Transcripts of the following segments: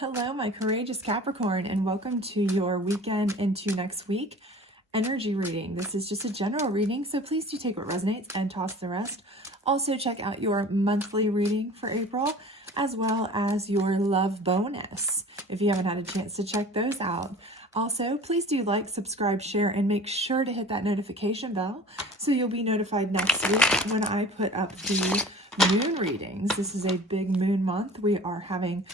Hello, my courageous Capricorn, and welcome to your weekend into next week energy reading. This is just a general reading, so please do take what resonates and toss the rest. Also, check out your monthly reading for April, as well as your love bonus, if you haven't had a chance to check those out. Also, please do like, subscribe, share, and make sure to hit that notification bell so you'll be notified next week when I put up the moon readings. This is a big moon month. We are having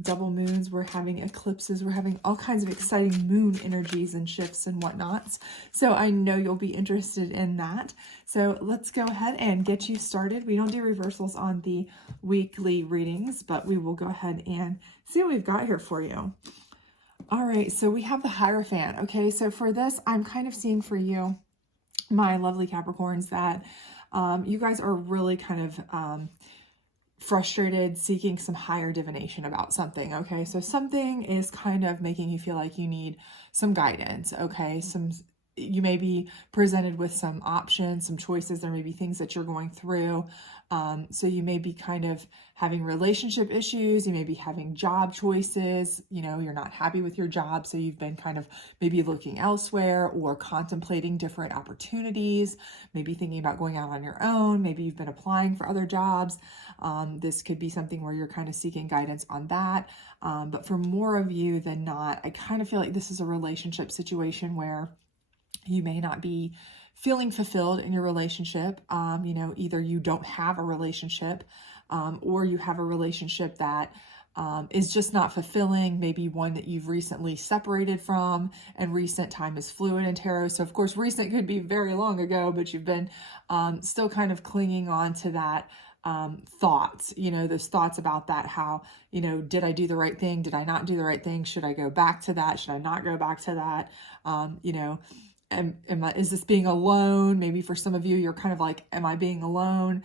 double moons, we're having eclipses, we're having all kinds of exciting moon energies and shifts and whatnots. So I know you'll be interested in that. So let's go ahead and get you started. We don't do reversals on the weekly readings, but we will go ahead and see what we've got here for you. All right, so we have the Hierophant. Okay, so for this, I'm kind of seeing for you, my lovely Capricorns, that you guys are really kind of frustrated, seeking some higher divination about something. Okay, so something is kind of making you feel like you need some guidance. Okay, you may be presented with some options, some choices. There may be things that you're going through. So you may be kind of having relationship issues. You may be having job choices. You know, you're not happy with your job. So you've been kind of maybe looking elsewhere or contemplating different opportunities, maybe thinking about going out on your own. Maybe you've been applying for other jobs. This could be something where you're kind of seeking guidance on that. But for more of you than not, I kind of feel like this is a relationship situation where you may not be feeling fulfilled in your relationship. You know, either you don't have a relationship or you have a relationship that is just not fulfilling, maybe one that you've recently separated from, and recent time is fluid in tarot. So of course, recent could be very long ago, but you've been still kind of clinging on to that thoughts, you know, those thoughts about that, how, you know, did I do the right thing? Did I not do the right thing? Should I go back to that? Should I not go back to that? You know, is this being alone? Maybe for some of you, you're kind of like, am I being alone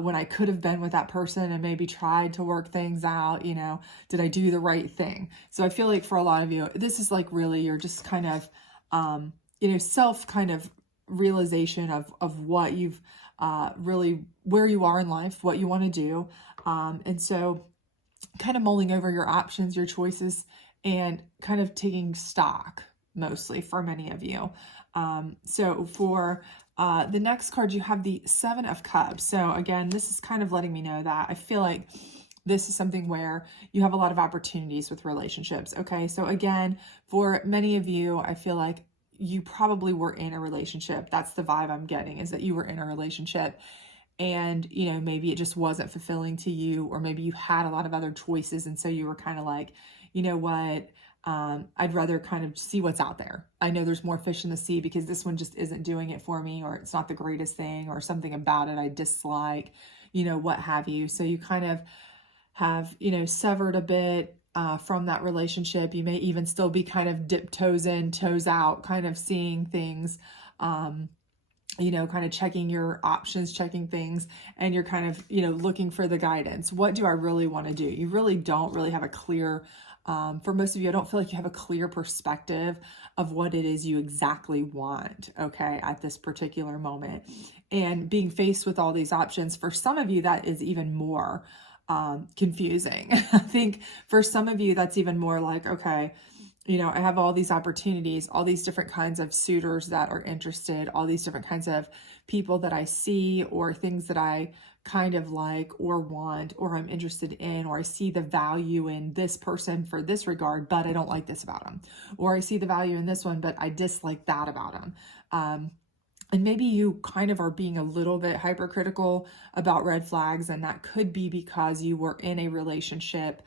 when I could have been with that person and maybe tried to work things out? You know, did I do the right thing? So I feel like for a lot of you, this is like really, you're just kind of, you know, self kind of realization of what you've really, where you are in life, what you want to do. And so kind of mulling over your options, your choices, and kind of taking stock mostly for many of you. So for the next card, you have the Seven of Cups. So again, this is kind of letting me know that I feel like this is something where you have a lot of opportunities with relationships. Okay, so again, for many of you, I feel like you probably were in a relationship. That's the vibe I'm getting, is that you were in a relationship and, you know, maybe it just wasn't fulfilling to you, or maybe you had a lot of other choices. And so you were kind of like, you know what, I'd rather kind of see what's out there. I know there's more fish in the sea because this one just isn't doing it for me, or it's not the greatest thing, or something about it I dislike, you know, what have you. So you kind of have, you know, severed a bit from that relationship. You may even still be kind of dip toes in, toes out, kind of seeing things, you know, kind of checking your options, checking things, and you're kind of, you know, looking for the guidance. What do I really want to do? You really don't really have a clear, for most of you, I don't feel like you have a clear perspective of what it is you exactly want, okay, at this particular moment. And being faced with all these options, for some of you, that is even more confusing. I think for some of you, that's even more like, okay, you know, I have all these opportunities, all these different kinds of suitors that are interested, all these different kinds of people that I see, or things that I kind of like or want, or I'm interested in, or I see the value in this person for this regard, but I don't like this about them. Or I see the value in this one, but I dislike that about them. And maybe you kind of are being a little bit hypercritical about red flags, and that could be because you were in a relationship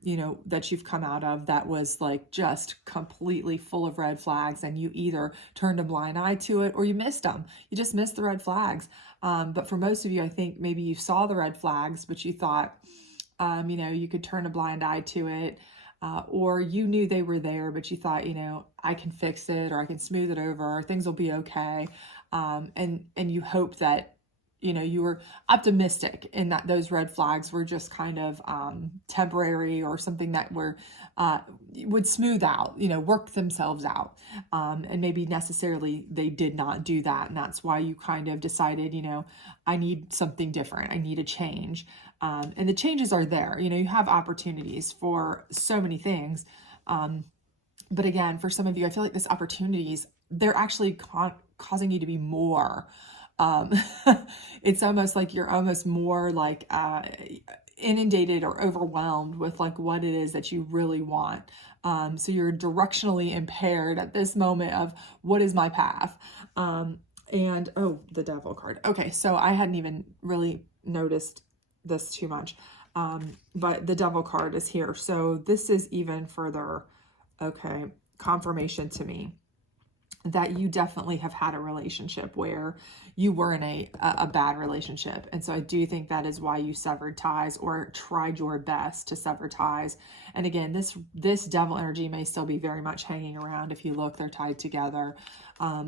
you know, that you've come out of that was like just completely full of red flags, and you either turned a blind eye to it or you missed them. You just missed the red flags. But for most of you, I think maybe you saw the red flags, but you thought, you know, you could turn a blind eye to it. Or you knew they were there, but you thought, you know, I can fix it, or I can smooth it over, or things will be okay. And you hope that you know, you were optimistic in that those red flags were just kind of temporary, or something that were would smooth out, you know, work themselves out. And maybe necessarily they did not do that. And that's why you kind of decided, you know, I need something different. I need a change. And the changes are there. You know, you have opportunities for so many things. But again, for some of you, I feel like this opportunities, they're actually causing you to be more. It's almost like you're almost more like inundated or overwhelmed with like what it is that you really want. So you're directionally impaired at this moment of what is my path. And oh, the Devil card. Okay, so I hadn't even really noticed this too much. But the Devil card is here. So this is even further, okay, confirmation to me that you definitely have had a relationship where you were in a bad relationship. And so I do think that is why you severed ties, or tried your best to sever ties. And again, this Devil energy may still be very much hanging around. If you look, they're tied together.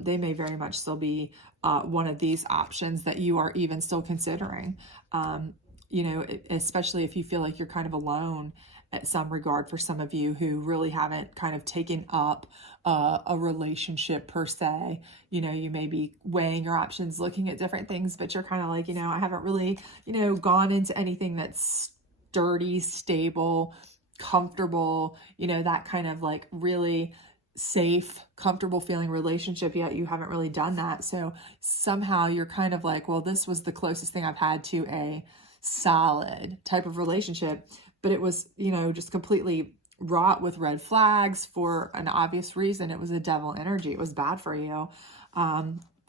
They may very much still be one of these options that you are even still considering. You know, especially if you feel like you're kind of alone at some regard, for some of you who really haven't kind of taken up a relationship per se. You know, you may be weighing your options, looking at different things, but you're kind of like, you know, I haven't really, you know, gone into anything that's sturdy, stable, comfortable, you know, that kind of like really safe, comfortable feeling relationship yet. You haven't really done that. So somehow you're kind of like, well, this was the closest thing I've had to a solid type of relationship, but it was, you know, just completely wrought with red flags for an obvious reason. It was a Devil energy. It was bad for you.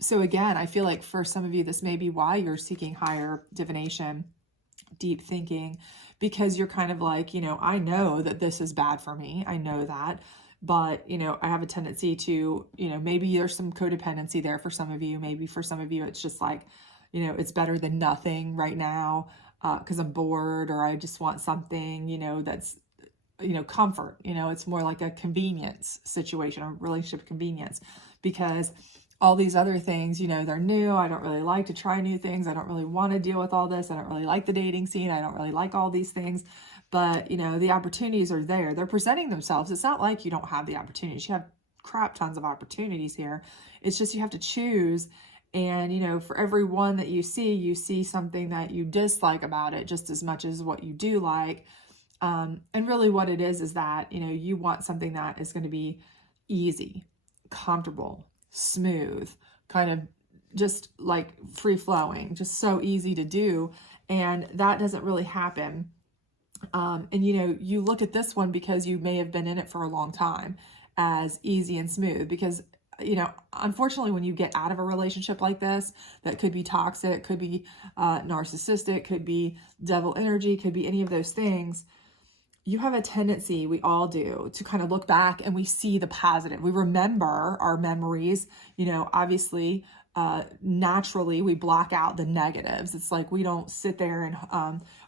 So again, I feel like for some of you, this may be why you're seeking higher divination, deep thinking, because you're kind of like, you know, I know that this is bad for me. I know that, but, you know, I have a tendency to, you know, maybe there's some codependency there for some of you. Maybe for some of you, it's just like, you know, it's better than nothing right now because I'm bored, or I just want something, you know, that's, you know, comfort. You know, it's more like a convenience situation, a relationship convenience, because all these other things, you know, they're new. I don't really like to try new things. I don't really want to deal with all this. I don't really like the dating scene. I don't really like all these things. But, you know, the opportunities are there. They're presenting themselves. It's not like you don't have the opportunities. You have crap tons of opportunities here. It's just you have to choose. And, you know, for every one that you see something that you dislike about it just as much as what you do like. And really what it is that, you know, you want something that is going to be easy, comfortable, smooth, kind of just like free flowing, just so easy to do. And that doesn't really happen. And, you know, you look at this one because you may have been in it for a long time as easy and smooth, because, you know, unfortunately, when you get out of a relationship like this, that could be toxic, could be narcissistic, could be Devil energy, could be any of those things. You have a tendency, we all do, to kind of look back and we see the positive. We remember our memories, you know, obviously, naturally we block out the negatives. It's like we don't sit there and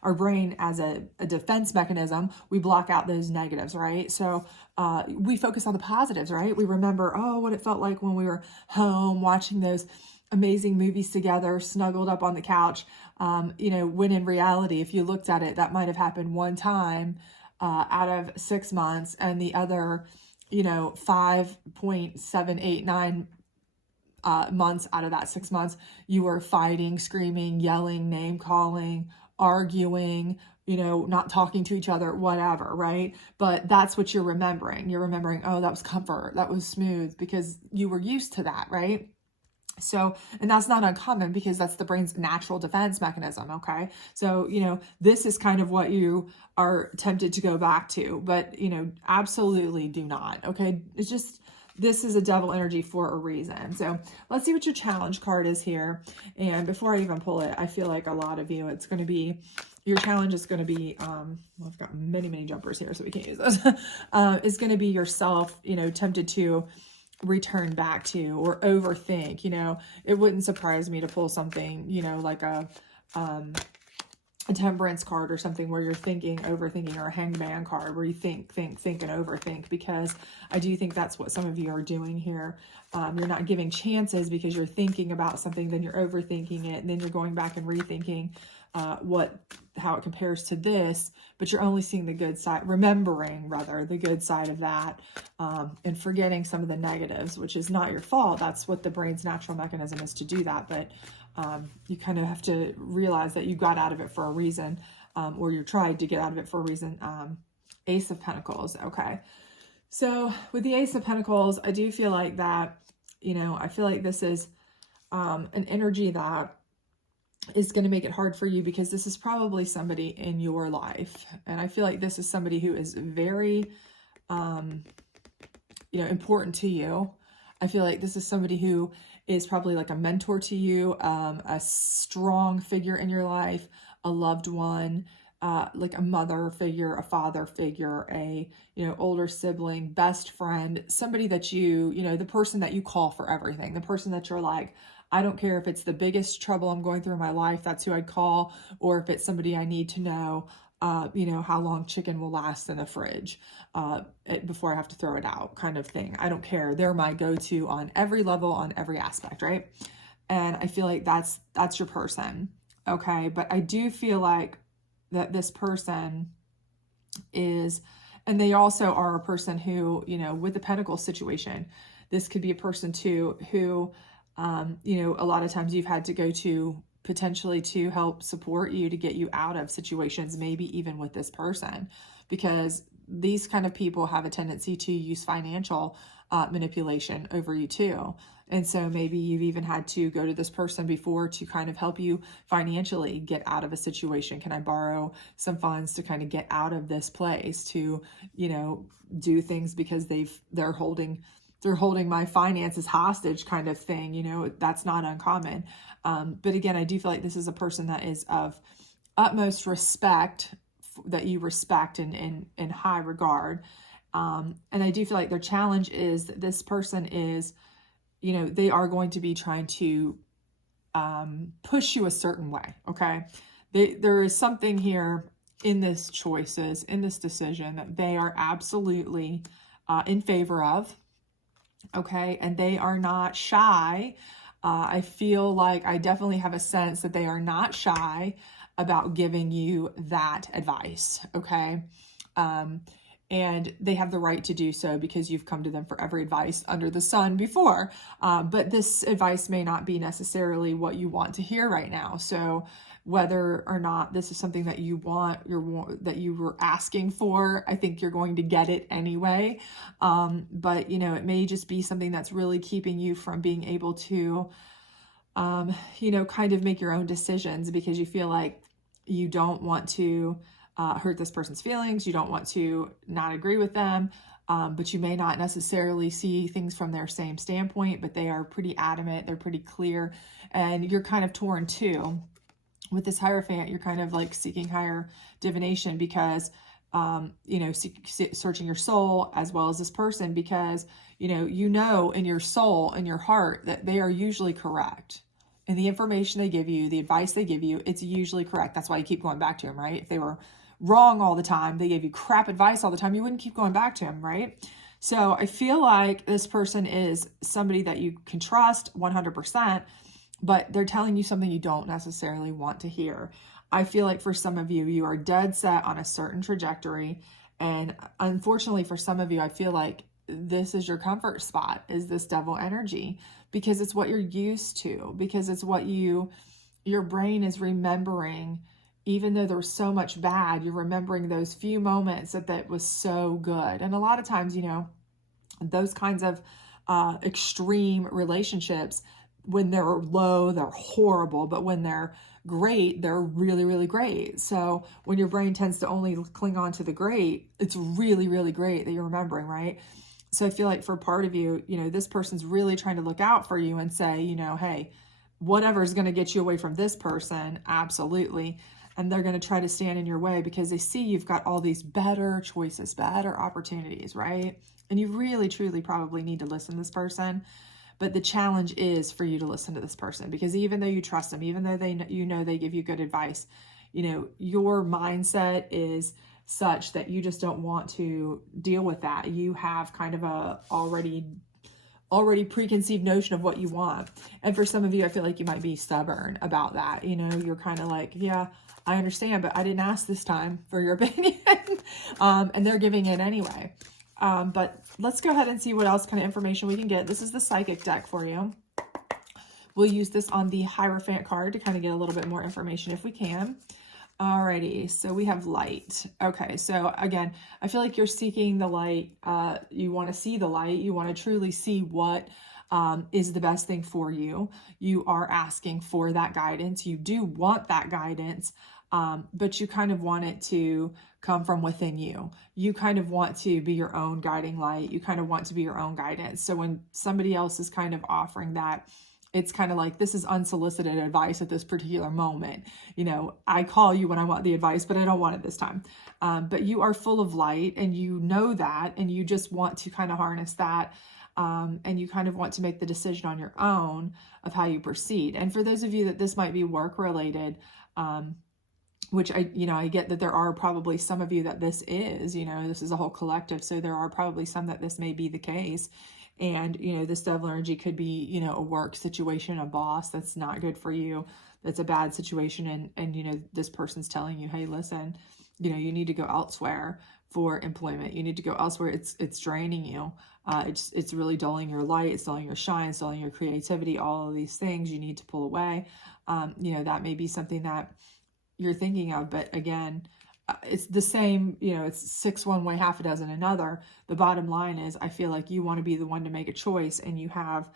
our brain, as a defense mechanism, we block out those negatives, right? So we focus on the positives, right? We remember, oh, what it felt like when we were home watching those amazing movies together, snuggled up on the couch, you know, when in reality, if you looked at it, that might have happened one time out of 6 months, and the other, you know, 5.789 months out of that 6 months, you were fighting, screaming, yelling, name calling, arguing, you know, not talking to each other, whatever, right? But that's what you're remembering. You're remembering, oh, that was comfort, that was smooth, because you were used to that, right? So, and that's not uncommon because that's the brain's natural defense mechanism, okay? So, you know, this is kind of what you are tempted to go back to, but, you know, absolutely do not, okay? It's just, this is a Devil energy for a reason. So let's see what your challenge card is here. And before I even pull it, I feel like a lot of you, it's going to be, your challenge is going to be, well, I've got many jumpers here, so we can't use those. Is going to be yourself, you know, tempted to return back to or overthink. You know, it wouldn't surprise me to pull something, you know, like a a temperance card or something where you're thinking, overthinking, or a hangman card where you think, and overthink, because I do think that's what some of you are doing here. You're not giving chances because you're thinking about something, then you're overthinking it, and then you're going back and rethinking how it compares to this, but you're only seeing the good side, remembering rather the good side of that, and forgetting some of the negatives, which is not your fault. That's what the brain's natural mechanism is, to do that. But you kind of have to realize that you got out of it for a reason, or you tried to get out of it for a reason. Ace of Pentacles. Okay. So with the Ace of Pentacles, I do feel like that, I feel like this is an energy that is going to make it hard for you, because this is probably somebody in your life. And I feel like this is somebody who is very, important to you. I feel like this is somebody who is probably like a mentor to you, a strong figure in your life, a loved one, like a mother figure, a father figure, a, older sibling, best friend, somebody that the person that you call for everything, the person that you're like, I don't care if it's the biggest trouble I'm going through in my life, that's who I'd call, or if it's somebody I need to know, how long chicken will last in the fridge before I have to throw it out, kind of thing. I don't care. They're my go-to on every level, on every aspect, right? And I feel like that's your person, okay? But I do feel like that this person is, and they also are a person who, with the Pentacles situation, this could be a person too who, a lot of times you've had to go to potentially to help support you to get you out of situations, maybe even with this person, because these kind of people have a tendency to use financial manipulation over you too. And so maybe you've even had to go to this person before to kind of help you financially get out of a situation. Can I borrow some funds to kind of get out of this place, to, do things because they're holding my finances hostage, kind of thing. That's not uncommon. But again, I do feel like this is a person that is of utmost respect, that you respect in high regard. And I do feel like their challenge is that this person is, they are going to be trying to push you a certain way. Okay. There is something here in this choices, in this decision, that they are absolutely in favor of. Okay. And they are not shy. I feel like I definitely have a sense that they are not shy about giving you that advice. Okay. And they have the right to do so because you've come to them for every advice under the sun before. But this advice may not be necessarily what you want to hear right now. So whether or not this is something that you want, that you were asking for, I think you're going to get it anyway. But it may just be something that's really keeping you from being able to, kind of make your own decisions, because you feel like you don't want to hurt this person's feelings. You don't want to not agree with them, but you may not necessarily see things from their same standpoint, but they are pretty adamant. They're pretty clear, and you're kind of torn too. With this Hierophant, you're kind of like seeking higher divination because, searching your soul as well as this person, because, in your soul, in your heart, that they are usually correct. And the information they give you, the advice they give you, it's usually correct. That's why you keep going back to them, right? If they were wrong all the time, they gave you crap advice all the time, you wouldn't keep going back to them, right? So I feel like this person is somebody that you can trust 100%, but they're telling you something you don't necessarily want to hear. I feel like for some of you, you are dead set on a certain trajectory. And unfortunately for some of you, I feel like this is your comfort spot, is this devil energy, because it's what you're used to, because it's what your brain is remembering. Even though there was so much bad, you're remembering those few moments that was so good. And a lot of times, those kinds of extreme relationships, when they're low, they're horrible, but when they're great, they're really, really great. So when your brain tends to only cling on to the great, it's really, really great that you're remembering, right? So I feel like for part of you, this person's really trying to look out for you and say, hey, whatever is going to get you away from this person, absolutely. And they're going to try to stand in your way because they see you've got all these better choices, better opportunities, right? And you really, truly probably need to listen to this person. But the challenge is for you to listen to this person, because even though you trust them, even though they give you good advice, your mindset is such that you just don't want to deal with that. You have kind of a already preconceived notion of what you want. And for some of you, I feel like you might be stubborn about that. You're kind of like, yeah, I understand, but I didn't ask this time for your opinion. And they're giving it anyway. But let's go ahead and see what else kind of information we can get. This is the psychic deck for you. We'll use this on the Hierophant card to kind of get a little bit more information if we can. Alrighty, so we have light. Okay, so again, I feel like you're seeking the light. You want to see the light. You want to truly see what is the best thing for you. You are asking for that guidance. You do want that guidance, but you kind of want it to come from within you. You kind of want to be your own guiding light. You kind of want to be your own guidance. So when somebody else is kind of offering that, it's kind of like, this is unsolicited advice at this particular moment. I call you when I want the advice, but I don't want it this time. But you are full of light, and you know that, and you just want to kind of harness that. And you kind of want to make the decision on your own of how you proceed. And for those of you that this might be work related, which I get that there are probably some of you that this is a whole collective. So there are probably some that this may be the case. And, this devil energy could be, a work situation, a boss that's not good for you. That's a bad situation. And this person's telling you, hey, listen, you need to go elsewhere for employment. You need to go elsewhere. It's draining you. It's really dulling your light. It's dulling your shine. It's dulling your creativity. All of these things you need to pull away. That may be something that you're thinking of, but again, it's the same, it's 6 one way, half a dozen another. The bottom line is, I feel like you want to be the one to make a choice, and you have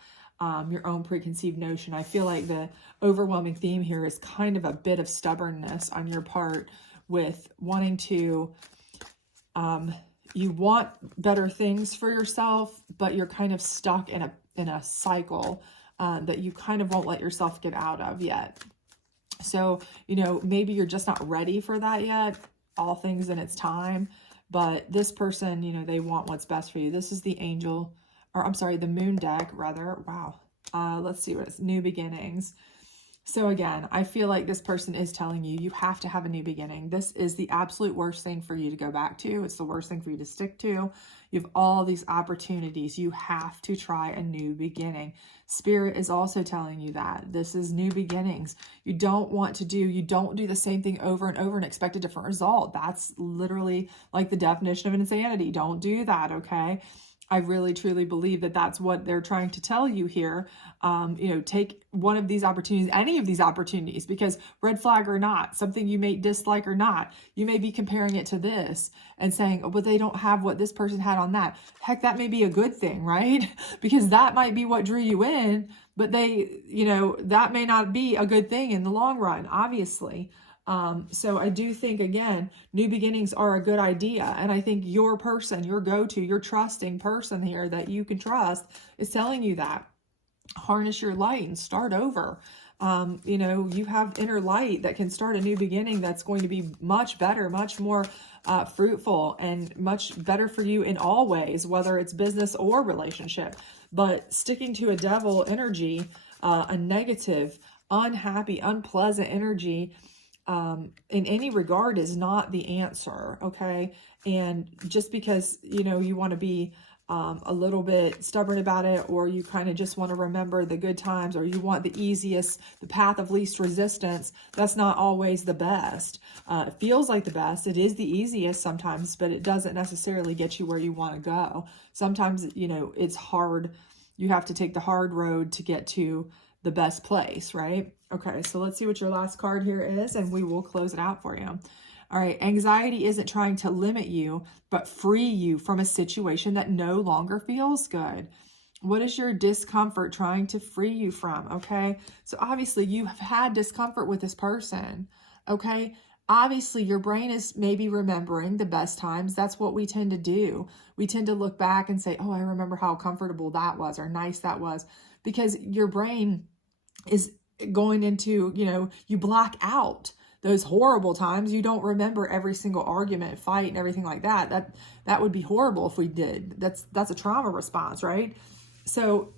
your own preconceived notion. I feel like the overwhelming theme here is kind of a bit of stubbornness on your part with wanting to, you want better things for yourself, but you're kind of stuck in a cycle that you kind of won't let yourself get out of yet. So, maybe you're just not ready for that yet. All things in its time. But this person, they want what's best for you. This is the angel, or I'm sorry, the moon deck rather. Wow. Let's see what it's, new beginnings. So again, I feel like this person is telling you, you have to have a new beginning. This is the absolute worst thing for you to go back to. It's the worst thing for you to stick to. You have all these opportunities. You have to try a new beginning. Spirit is also telling you that this is new beginnings. You don't do the same thing over and over and expect a different result. That's literally like the definition of insanity. Don't do that. Okay. I really truly believe that that's what they're trying to tell you here. Take one of these opportunities, any of these opportunities, because red flag or not, something you may dislike or not, you may be comparing it to this and saying, oh, but they don't have what this person had on that. Heck, that may be a good thing, right? Because that might be what drew you in, but that may not be a good thing in the long run, obviously. So I do think, again, new beginnings are a good idea. And I think your person, your go-to, your trusting person here that you can trust is telling you that. Harness your light and start over. You have inner light that can start a new beginning that's going to be much better, much more fruitful, and much better for you in all ways, whether it's business or relationship. But sticking to a devil energy, a negative, unhappy, unpleasant energy, in any regard is not the answer. Okay. And just because, you want to be, a little bit stubborn about it, or you kind of just want to remember the good times, or you want the path of least resistance, that's not always the best. It feels like the best. It is the easiest sometimes, but it doesn't necessarily get you where you want to go. Sometimes, it's hard. You have to take the hard road to get to the best place, right? Okay, so let's see what your last card here is, and we will close it out for you. All right, anxiety isn't trying to limit you, but free you from a situation that no longer feels good. What is your discomfort trying to free you from? Okay, so obviously you have had discomfort with this person. Okay, obviously your brain is maybe remembering the best times. That's what we tend to do. We tend to look back and say, oh, I remember how comfortable that was, or nice that was, because your brain is going into, you block out those horrible times. You don't remember every single argument, fight, and everything like that. That would be horrible if we did. That's a trauma response, right? So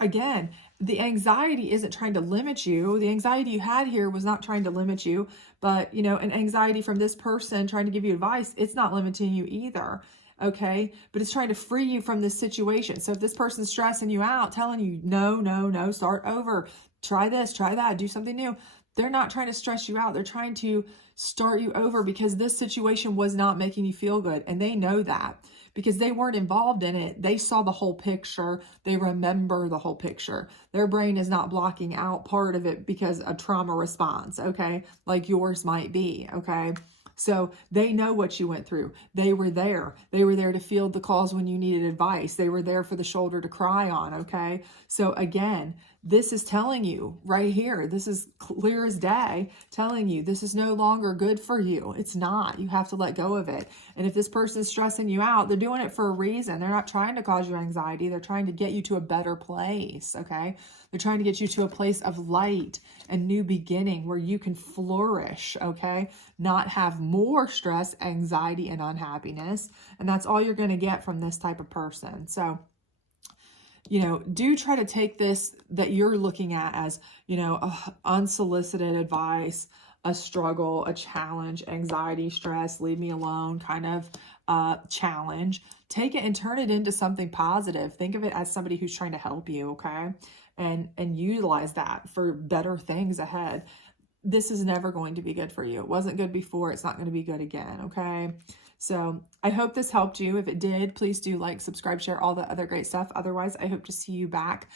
again, the anxiety isn't trying to limit you. The anxiety you had here was not trying to limit you, but you know, an anxiety from this person trying to give you advice, it's not limiting you either. Okay. But it's trying to free you from this situation. So if this person's stressing you out, telling you, no, no, no, start over, try this, try that, do something new. They're not trying to stress you out. They're trying to start you over because this situation was not making you feel good. And they know that because they weren't involved in it. They saw the whole picture. They remember the whole picture. Their brain is not blocking out part of it because a trauma response, okay? Like yours might be, okay? So they know what you went through. They were there. They were there to field the calls when you needed advice. They were there for the shoulder to cry on, okay? So again, this is telling you right here, this is clear as day, telling you this is no longer good for you. It's not. You have to let go of it. And if this person is stressing you out, they're doing it for a reason. They're not trying to cause you anxiety. They're trying to get you to a better place, okay? They're trying to get you to a place of light and new beginning where you can flourish, okay? Not have more stress, anxiety, and unhappiness. And that's all you're going to get from this type of person. So, you know, do try to take this that you're looking at as, you know, unsolicited advice, a struggle, a challenge, anxiety, stress, leave me alone kind of challenge. Take it and turn it into something positive. Think of it as somebody who's trying to help you, okay? And utilize that for better things ahead. This is never going to be good for you. It wasn't good before. It's not going to be good again, okay? So I hope this helped you. If it did, please do like, subscribe, share, all the other great stuff. Otherwise, I hope to see you back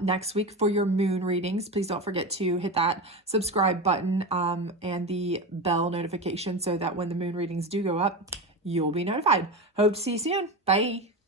next week for your moon readings. Please don't forget to hit that subscribe button and the bell notification so that when the moon readings do go up, you'll be notified. Hope to see you soon. Bye.